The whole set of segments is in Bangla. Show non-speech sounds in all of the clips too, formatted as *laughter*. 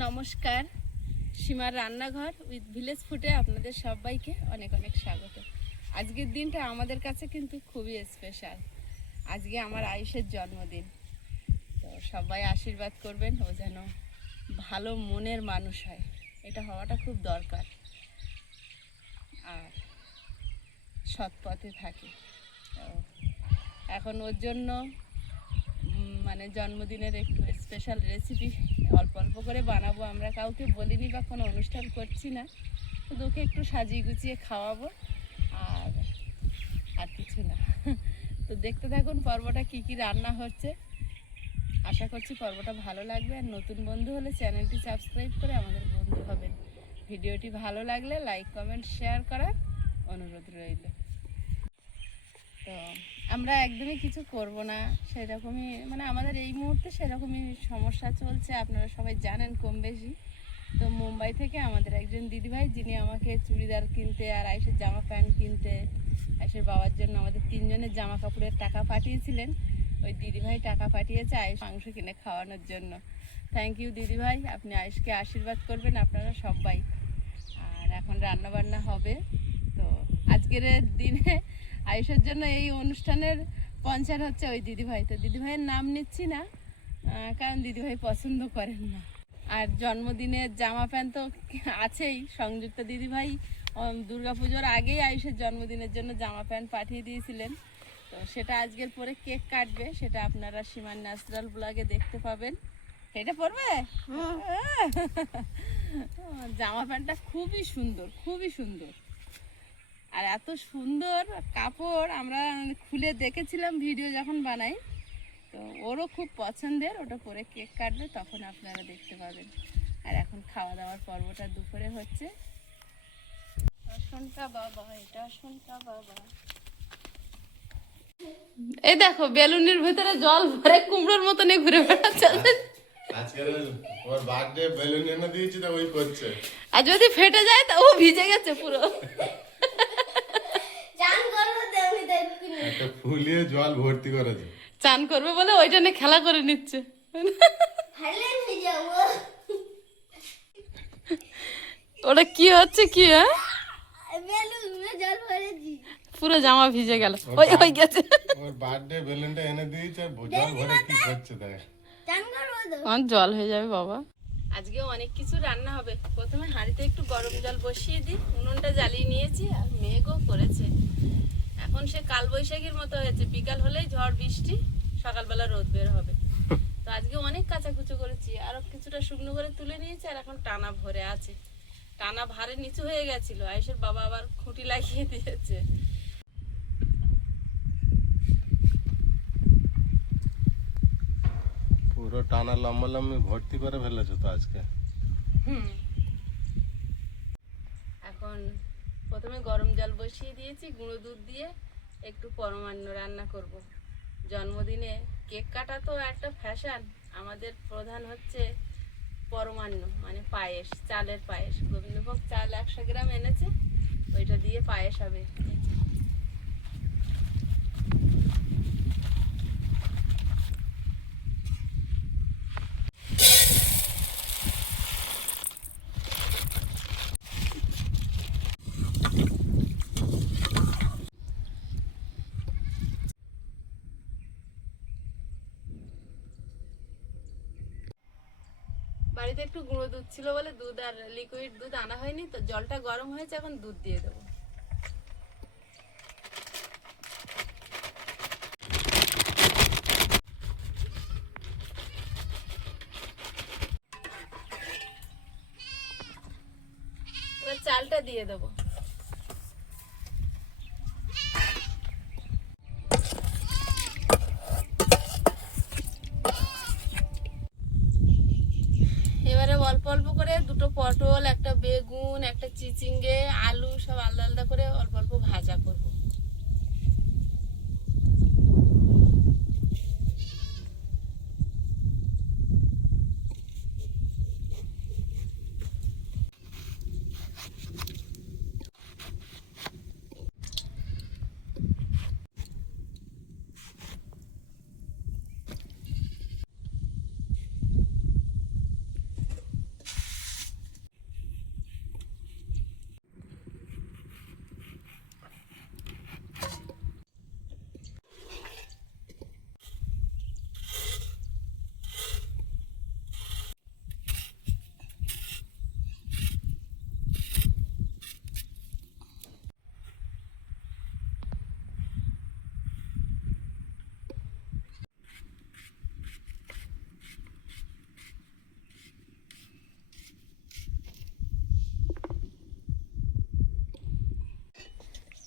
নমস্কার। সীমার রান্নাঘর উইথ ভিলেজ ফুটে আপনাদের সবাইকে অনেক অনেক স্বাগত। আজকের দিনটা আমাদের কাছে কিন্তু খুবই স্পেশাল আজকে আমার আয়ুষের জন্মদিন। তো সবাই আশীর্বাদ করবেন, ও যেন ভালো মনের মানুষ হয়। এটা হওয়াটা খুব দরকার। আর সৎ পথে থাকে। তো এখন ওর জন্য মানে জন্মদিনের একটু স্পেশাল রেসিপি অল্প অল্প করে বানাবো, আমরা কাউকে বলিনি বা কোনো অনুষ্ঠান করছি না। শুধু ওকে একটু সাজিয়ে গুছিয়ে খাওয়াবো আর আর কিছু না। তো দেখতে থাকুন পর্বটা কি কি রান্না হচ্ছে। আশা করছি পর্বটা ভালো লাগবে। আর নতুন বন্ধু হলে চ্যানেলটি সাবস্ক্রাইব করে আমাদের বন্ধু হবেন। ভিডিওটি ভালো লাগলে লাইক, কমেন্ট, শেয়ার করার অনুরোধ রইল। তো আমরা একদমই কিছু করব না, সেরকমই মানে আমাদের এই মুহূর্তে সেরকমই সমস্যা চলছে, আপনারা সবাই জানেন কম বেশি। তো মুম্বাই থেকে আমাদের একজন দিদিভাই, যিনি আমাকে চুড়িদার কিনতে আর আইসের জামা প্যান্ট কিনতে আইসের বাবার জন্য আমাদের তিনজনের জামা কাপড়ের টাকা পাঠিয়েছিলেন। ওই দিদিভাই টাকা পাঠিয়েছে আয়ুষ মাংস কিনে খাওয়ানোর জন্য। থ্যাংক ইউ দিদিভাই, আপনি আয়ুষকে আশীর্বাদ করবেন, আপনারা সবাই। আর এখন রান্না বান্না হবে, তো আজকের দিনে আয়ুষের জন্য এই অনুষ্ঠানের পঞ্চার হচ্ছে ওই দিদিভাই। তো দিদিভাইয়ের নাম নিচ্ছি না কারণ দিদিভাই পছন্দ করেন না। আর জন্মদিনের জামা প্যান্ট তো আছেই সংযুক্ত দিদিভাই দুর্গাপুজোর আগেই আয়ুষের জন্মদিনের জন্য জামা প্যান্ট পাঠিয়ে দিয়েছিলেন। তো সেটা আজকের পরে কেক কাটবে সেটা আপনারা সীমান ন্যাচারাল ব্লগে দেখতে পাবেন। এটা পড়বে জামা প্যান্টটা খুবই সুন্দর খুবই সুন্দর। আর এত সুন্দর কাপড় আমরা খুলে দেখেছিলাম ভিডিও যখন বানাই। তো ওরও খুব পছন্দের ওটা পরে কেক কাটবে তখন আপনারা দেখতে পাবেন। আর এখন খাওয়া দাওয়ার পর্বটা দুপুরে হচ্ছে। শুনটা বাবা এটা শুনটা বাবা। এই দেখো বেলুনের ভেতরে জল ভরে কুমড়োর মতনই ঘুরে বেড়াচ্ছে। ওর বার্থডে বেলুন এনে দিয়েছি তো ওই করছে। আর যদি ফেটে যায় তা ও ভিজে গেছে পুরো চান করব তেমনি দেখবি একটা ফুলিয়ে জল ভর্তি করেছে। চান করবে বলে ওইটা নিয়ে খেলা করে নিচ্ছে। হয়ে ওটা কি হচ্ছে কি হ্যাঁ? পুরো জামা ভিজে গেল। ওই ওই গেছে। ওর বার্থডে বেলুনটা এনে দিয়েছে জল ভরে কি করছে দেখ। আমার জল হয়ে যাবে বাবা। আজকেও অনেক কিছু রান্না হবে। প্রথমে হাঁড়িতে একটু গরম জল বসিয়ে দিই উনুনটা জ্বালিয়ে নিয়েছি আর মেঘও করেছে। এখন সে কাল বৈশাখীর মতো হয়েছে। বিকাল হলেই ঝড় বৃষ্টি সকালবেলা রোদ বের হবে। তো আজকে অনেক কাচাকুচো করেছি। আরও কিছুটা শুকনো করে তুলে নিয়েছি আর এখন টানা ভরে আছে। টানা ভারে নিচু হয়ে গেছিল। আয়ুষের বাবা আবার খুঁটি লাগিয়ে দিয়েছে। পুরো টানা লম্বা লম্বি ভর্তি করে ফেলেছো তো আজকে। হুম। এখন প্রথমে গরম জল বসিয়ে দিয়েছি, গুঁড়ো দুধ দিয়ে একটু পরমান্ন রান্না করব। জন্মদিনে কেক কাটা তো একটা ফ্যাশন আমাদের প্রধান হচ্ছে পরমান্ন মানে পায়েস, চালের পায়েস। গোবিন্দভোগ চাল একশো গ্রাম এনেছে, ওইটা দিয়ে পায়েস হবে। বাড়িতে একটু গুঁড়ো দুধ ছিল বলে দুধ আর লিকুইড দুধ আনা হয়নি, তো জলটা গরম হয়েছে, এখন দুধ দিয়ে দেবো। এবার চালটা দিয়ে দেবো।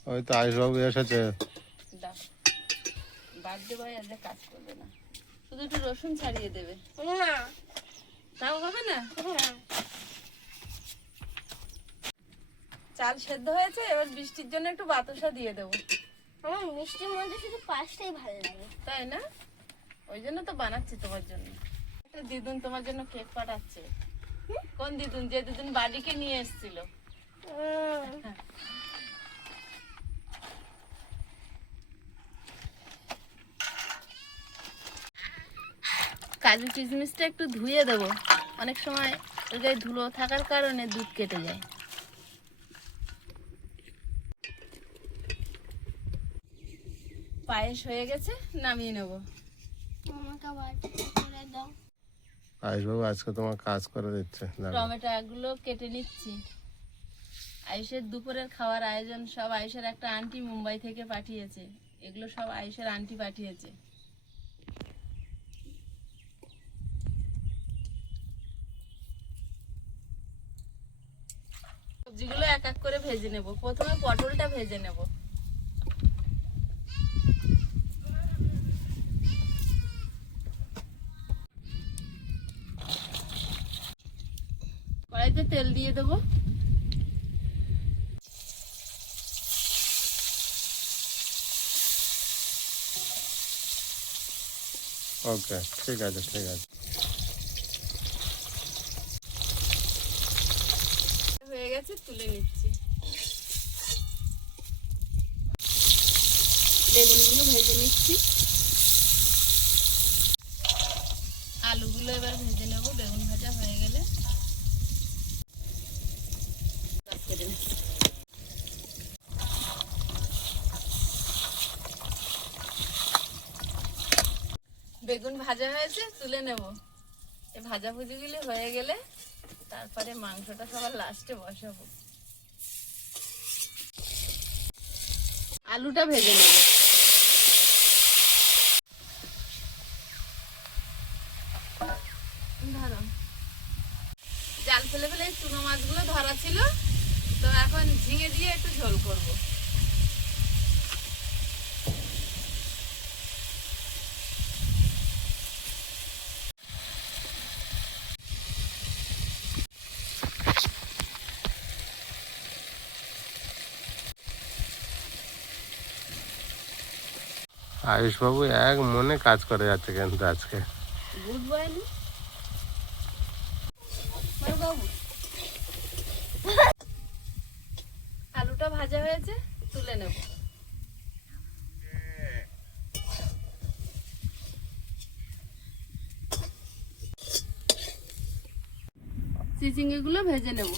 ওই তো আয়ুষবাবু এসেছে। বার্থডে বয় আজ কাজ করবে না। শুধু একটু রসুন ছাড়িয়ে দেবে। না। তাও হবে না? হ্যাঁ। চাল সেদ্ধ হয়েছে এবার বৃষ্টির জন্য একটু বাতাসা দিয়ে দেবো। আমার মিষ্টির মধ্যে শুধু পাঁচটাই ভালো লাগে। তাই না? ওই জন্য তো বানাচ্ছি তোমার জন্য। একটা দিদুন তোমার জন্য কেক পাঠাচ্ছে। কোন দিদুন? যে দিদুন বাড়িকে নিয়ে এসেছিল। কাজু কিশমিশটা একটু ধুয়ে দেবো। অনেক সময় ওর গায়ে ধুলো থাকার কারণে দুধ কেটে যায়। পায়েস হয়ে গেছে নামিয়ে নেব। দাও। আয়ুষবাবু আজকে তোমার কাজ করে দিচ্ছে। টমেটো গুলো কেটে নিচ্ছি। আয়ুষের দুপুরের খাওয়ার আয়োজন সব আয়ুষের একটা আন্টি মুম্বাই থেকে পাঠিয়েছে। এগুলো সব আয়ুষের আন্টি পাঠিয়েছে। এক করে ভেজে নেব। প্রথমে পটলটা ভেজে নেব। কড়াইতে তেল দিয়ে দেবো। ওকে ঠিক আছে ঠিক আছে। হয়ে গেছে তুলে নিচ্ছি। বেগুনগুলো ভেজে নিচ্ছি আলুগুলো এবার ভেজে নেব, বেগুন ভাজা হয়ে গেলে। বেগুন ভাজা হয়েছে, তুলে নেব। এই ভাজা ভুজিগুলি হয়ে গেলে তারপরে মাংসটা সবার লাস্টে বসাবো। আলুটা ভেজে নেব ধরো জাল ফেলে ফেলে এই চুনো মাছগুলো ধরা ছিল তো এখন ঝিঙে দিয়ে একটু ঝোল করব আয়ুষবাবু এক মনে কাজ করে যাচ্ছে কিন্তু আজকে। আলুটা ভাজা হয়েছে, তুলে নেব। চিচিঙ্গে গুলো ভেজে নেব।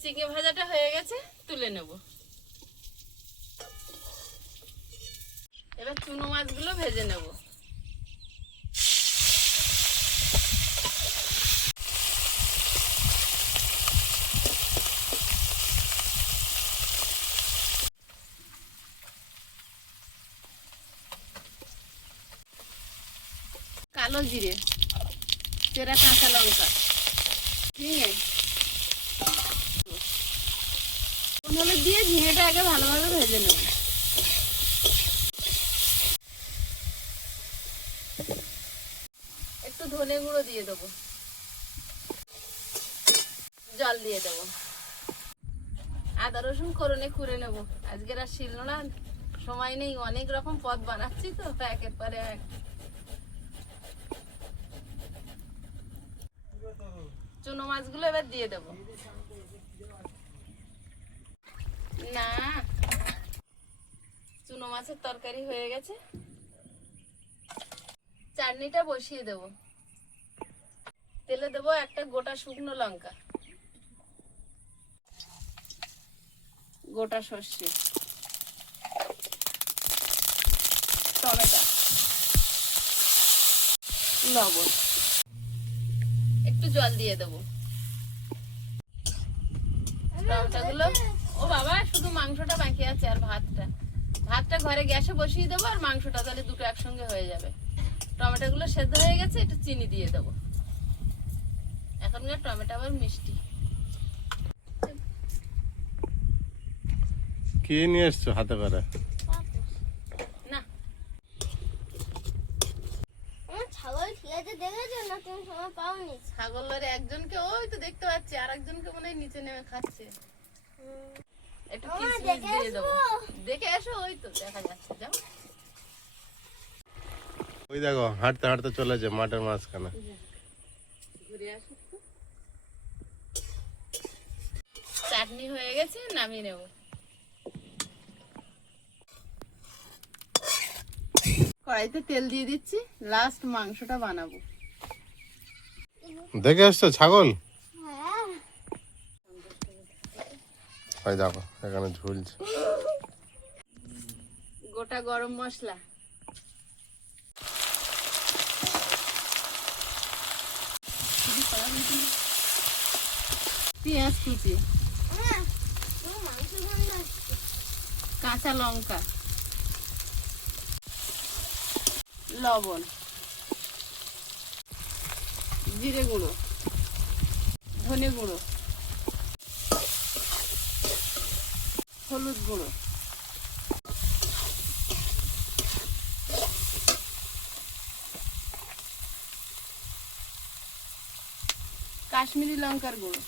চিচিঙ্গে ভাজাটা হয়ে গেছে, তুলে নেব। এবার চুনো মাছগুলো ভেজে নেব। কালো জিরে, চেরা কাঁচা লঙ্কা। ঝিঙে নুন হলুদ দিয়ে ঝিঙেটা আগে ভালোভাবে ভেজে নেব। একটু ধনে গুঁড়ো দিয়ে দেবো। জল দিয়ে দেবো। আদা রসুন করনে কুড়ে নেব। আজকের আর শিল না সময় নেই, অনেক রকম পদ বানাচ্ছি তো একের পরে এক। চুনো মাছগুলো এবার দিয়ে দেবো। না। চুনো মাছের তরকারি হয়ে গেছে। চাটনিটা বসিয়ে দেব। তেলে দেবো একটা গোটা শুকনো লঙ্কা। গোটা সর্ষে। টমেটো। লবণ। একটু জল দিয়ে দেবো। টমেটোগুলো ও বাবা শুধু মাংসটা বাকি আছে আর ভাতটা। ভাতটা ঘরে গ্যাসে বসিয়ে দেবো আর মাংসটা তাহলে দুটো একসঙ্গে হয়ে যাবে। টমেটোগুলো সেদ্ধ হয়ে গেছে একটু চিনি দিয়ে দেবো। এখনকার টমেটো আবার মিষ্টি। কি নিয়ে এসছো হাতে করে? না। আমার ছাগল ঠিক আছে দেখেছ না? তুমি সময় পাওনি। ছাগলের একজনকে ওই তো দেখতে পাচ্ছি আর একজনকে মনে হয় নিচে নেমে খাচ্ছে। একটু দিয়ে দেবো। দেখে এসো ওই তো দেখা যাচ্ছে যাও ওই দেখো হাঁটতে হাঁটতে চলেছে মাঠের মাঝখানে। চাটনি হয়ে গেছে নামিয়ে নেব। কড়াইতে তেল দিয়ে দিচ্ছি লাস্ট মাংসটা বানাবো। দেখে এসছো ছাগল হ্যাঁ ওই দেখো, এখানে ঝুলছে। গোটা গরম মশলা। পেঁয়াজ কুচি। কাঁচা লঙ্কা। লবণ। জিরে গুঁড়ো। ধনে গুঁড়ো। হলুদ গুঁড়ো। কাশ্মীরি লঙ্কার গুঁড়ো।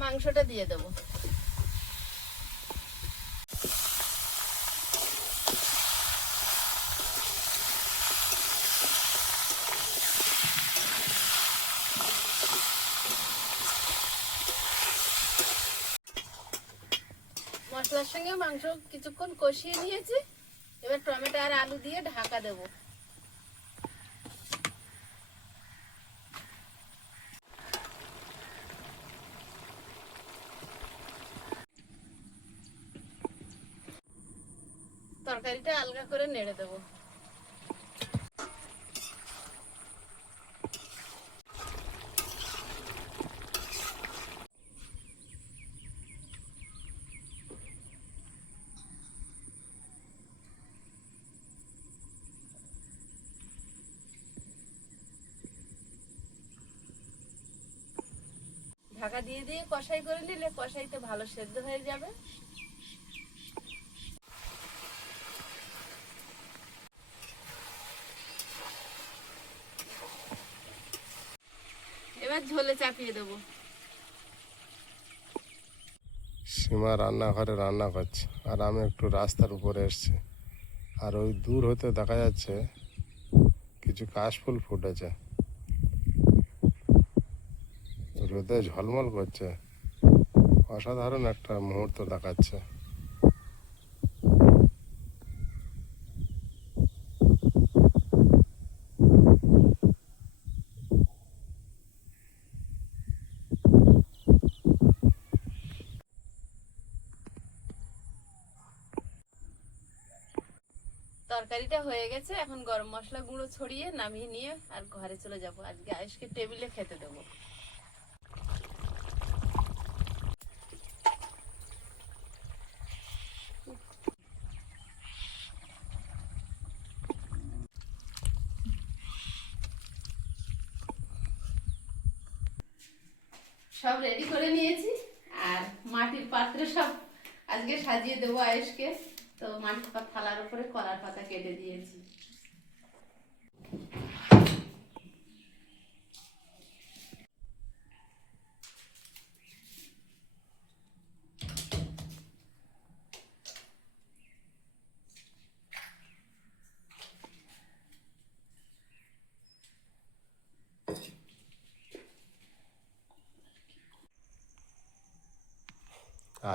মাংসটা দিয়ে দেবো। মশলার সঙ্গে মাংস কিছুক্ষণ কষিয়ে নিয়েছি। এবার টমেটো আর আলু দিয়ে ঢাকা দেব। তরকারিটা আলগা করে নেড়ে দেবো। ঢাকা দিয়ে দিয়ে কষাই করে নিলে কষাইতে ভালো সেদ্ধ হয়ে যাবে। এবার ঝোলে চাপিয়ে দেবো। সীমা রান্নাঘরে রান্না করছে আর আমি একটু রাস্তার উপরে এসেছি। আর ওই দূর হতে দেখা যাচ্ছে কিছু কাশফুল ফুটেছে। রোদে ঝলমল করছে। অসাধারণ একটা মুহূর্ত দেখাচ্ছে। তরকারিটা হয়ে গেছে, এখন গরম মশলা গুঁড়ো ছড়িয়ে নামিয়ে নিয়ে আর ঘরে চলে যাব। আজকে আয়েশকে টেবিলে খেতে দেবো। সব রেডি করে নিয়েছি। আর মাটির পাত্রে সব আজকে সাজিয়ে দেবো আয়েশকে তো মাটির থালার উপরে কলার পাতা কেটে দিয়েছি।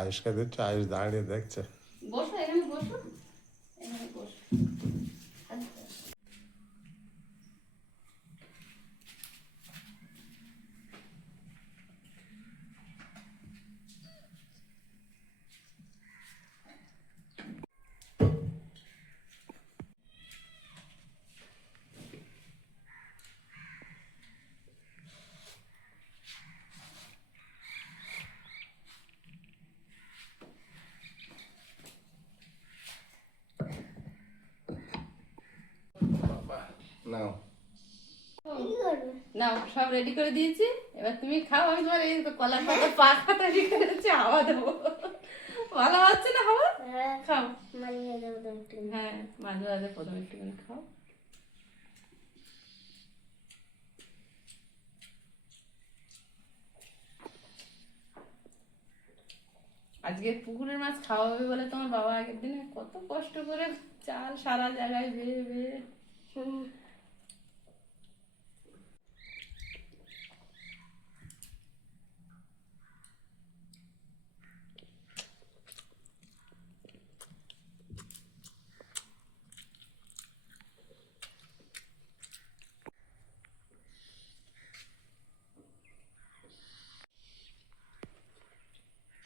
আয়ুষকে দিচ্ছে আয়ুষ দাঁড়িয়ে দেখছে বসো এখানে বসো এখানে বসো নাও। নাও সব রেডি করে দিয়েছি। এবার তুমি খাও আমি তোমার এই কলার পাতা পাখা তৈরি করেছি হাওয়া দেবো। ভালো হচ্ছে না হাওয়া? হ্যাঁ খাও। হ্যাঁ মাঝে মাঝে প্রথমে একটুখানি খাও। আজকে পুকুরের মাছ খাওয়া হবে বলে তোমার বাবা আগের দিনে কত কষ্ট করে চাল সারা জায়গায় বেয়ে বেয়ে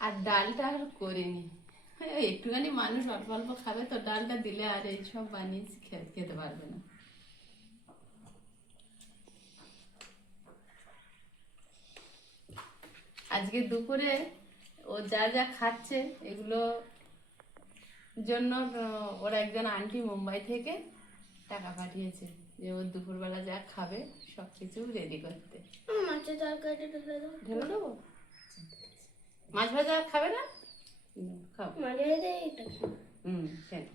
আর ডালটা আর করিনি। একটুখানি মানুষ অল্প অল্প খাবে তো ডালটা দিলে আর এইসব বানিয়ে খেতে পারবে না। আজকে দুপুরে ও যা যা খাচ্ছে এগুলো জন্য ওর একজন আন্টি মুম্বাই থেকে টাকা পাঠিয়েছে যে ও দুপুরবেলা যা খাবে সব কিছু রেডি করতে মাছের তরকারিটা ঢেলে দেবো ঢেলে দেবো? মাছ ভাজা খাবে না? খাও। এটা খাই। হুম কেন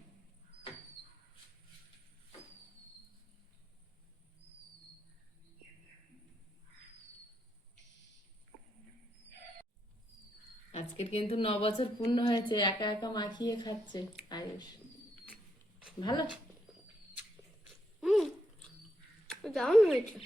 আজকে কিন্তু ন বছর পূর্ণ হয়েছে একা একা মাখিয়ে খাচ্ছে আয়ুষ। ভালো? হুম দারুণ হয়েছে।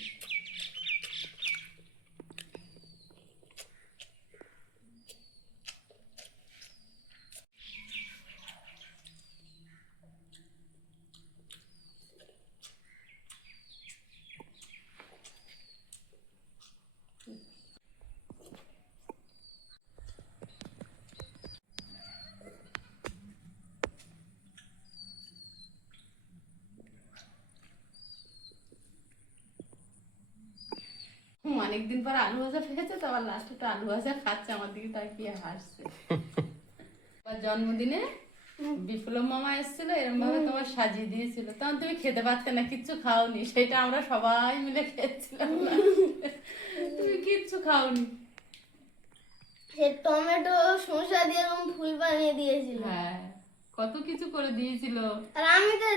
অনেকদিন পর আলু ভাজা ফেলেছে তো আবার লাস্টে তো আলু ভাজা খাচ্ছে আমার দিকে তাকিয়ে হাসছে। জন্মদিনে বিপ্লব মামা এসেছিল এরকম ভাবে তোমার সাজিয়ে দিয়েছিল। তখন তুমি খেতে পারতে না কিচ্ছু খাওনি। সেটা আমরা সবাই মিলে খেয়েছিলাম। তুমি কিচ্ছু খাওনি। টমেটো শসা দিয়ে এরকম ফুল বানিয়ে দিয়েছিল। হ্যাঁ কত কিছু করে দিয়েছিল। আর আমি তো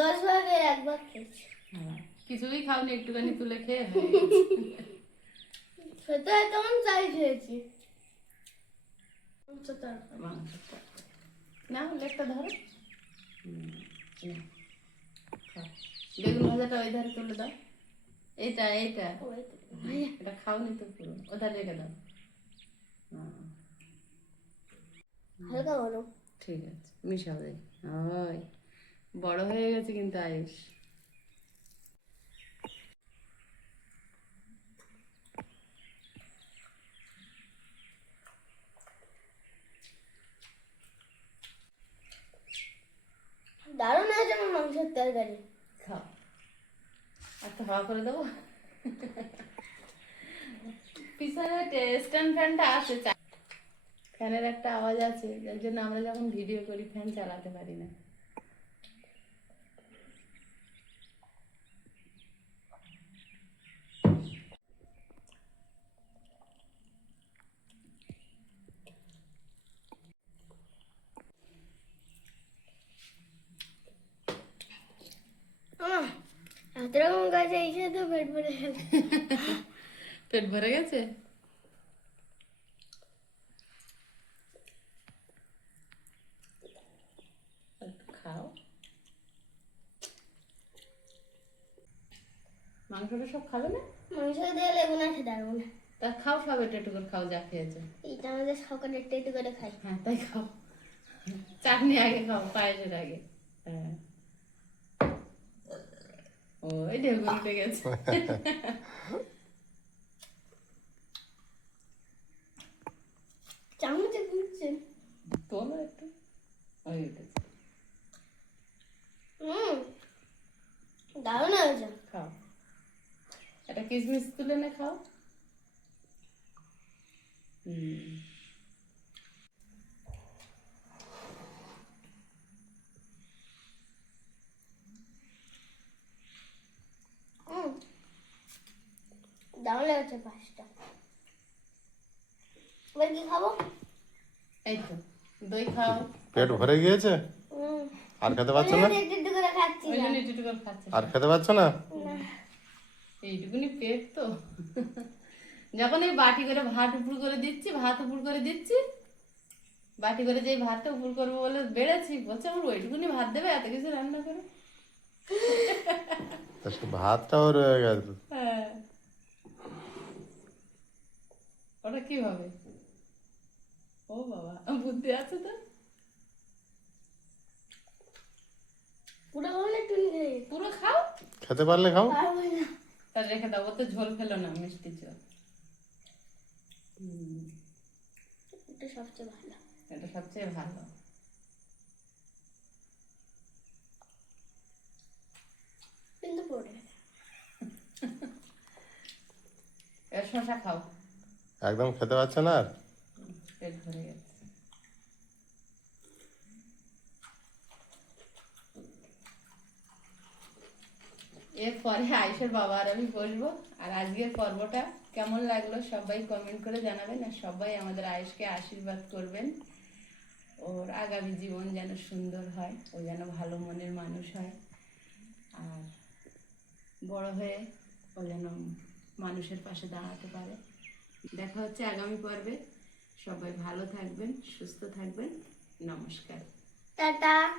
দশ ভাগে এক ভাগ খেয়েছি। হ্যাঁ, কিছুই খাওনি একটুখানি তুলে খেয়ে। *laughs* সেটা তখন চাই খেয়েছি। না লেগটা ধরো। হুম, বেগুন ভাজাটা ওই ধারে তুলে দাও। ওই তো। এটা। খাওনি তো পুরো ওটা রেখে দাও। হালকা বলো ঠিক আছে দেই ওই বড় হয়ে গেছে কিন্তু আয়ুষ দারুণ হয়েছে আমার মাংসের তরকারি খাও হাওয়া করে দেবো? পিছনে স্ট্যান্ড ফ্যানটা আছে ফ্যানের একটা আওয়াজ আছে, যার জন্য আমরা যখন ভিডিও করি ফ্যান চালাতে পারি না। এত রকম গাছ খেয়ে তো পেট ভরে গেল পেট ভরে গেছে? *laughs* খাও। মাংসটা সব খাবে না? মাংস দিয়ে লেবু না খেতে পারব না। তা খাও সব একটু একটু করে খাও যা খেয়েছো। এইটা আমাদের সকালে একটু একটু করে খাই হ্যাঁ তাই খাও। চাটনি আগে খাও পায়েসের আগে। হ্যাঁ। ওই ঢেউগুলো উঠে গেছে চামচে ঘুরছে তোলো একটু ওই উঠেছে হুম দারুণ হয়েছে খাও একটা কিসমিস তুলে না খাও হুম হচ্ছে পাঁচটা। এবার কি খাব? এই তো দই খাও। পেট ভরে গিয়েছে? হুম। আর খেতে পারছ না? একটু একটু করে খাচ্ছি ওই না। একটু করে খাচ্ছে। আর খেতে পারছ না? এইটুকুনি পেট তো। যখন এই বাটি করে ভাত উপর করে দিচ্ছি ভাত উপর করে দিচ্ছি বাটি করে যেই ভাতটা উপর করব বলে বেড়েছি বলছে আমার ওইটুকুনি ভাত দেবে এত কিছু রান্না করে। তা সে ভাতটাও রয়ে গেছে। ওটা কি হবে? ও বাবা বুদ্ধি আছে তো? পুরো হলে পুরো খাও? খেতে পারলে খাও। তার রেখে দাও তো ঝোল ফেলো না মিষ্টি ঝোল। এটা সবচেয়ে ভালো। এটা সবচেয়ে ভালো। কিন্তু পড়ে। শশা খাও। একদম খেতে পারছ না আর? এরপরে আয়ুষের বাবা আর আমি বসবো। আর আজকের পর্বটা কেমন লাগল সবাই কমেন্ট করে জানাবেন আর সবাই আমাদের আয়ুষকে আশীর্বাদ করবেন। ওর আগামী জীবন যেন সুন্দর হয়, ও যেন ভালো মনের মানুষ হয়। আর বড় হয়ে ও যেন মানুষের পাশে দাঁড়াতে পারে। দেখা হচ্ছে আগামী পর্বে। সবাই ভালো থাকবেন সুস্থ থাকবেন। নমস্কার। টাটা।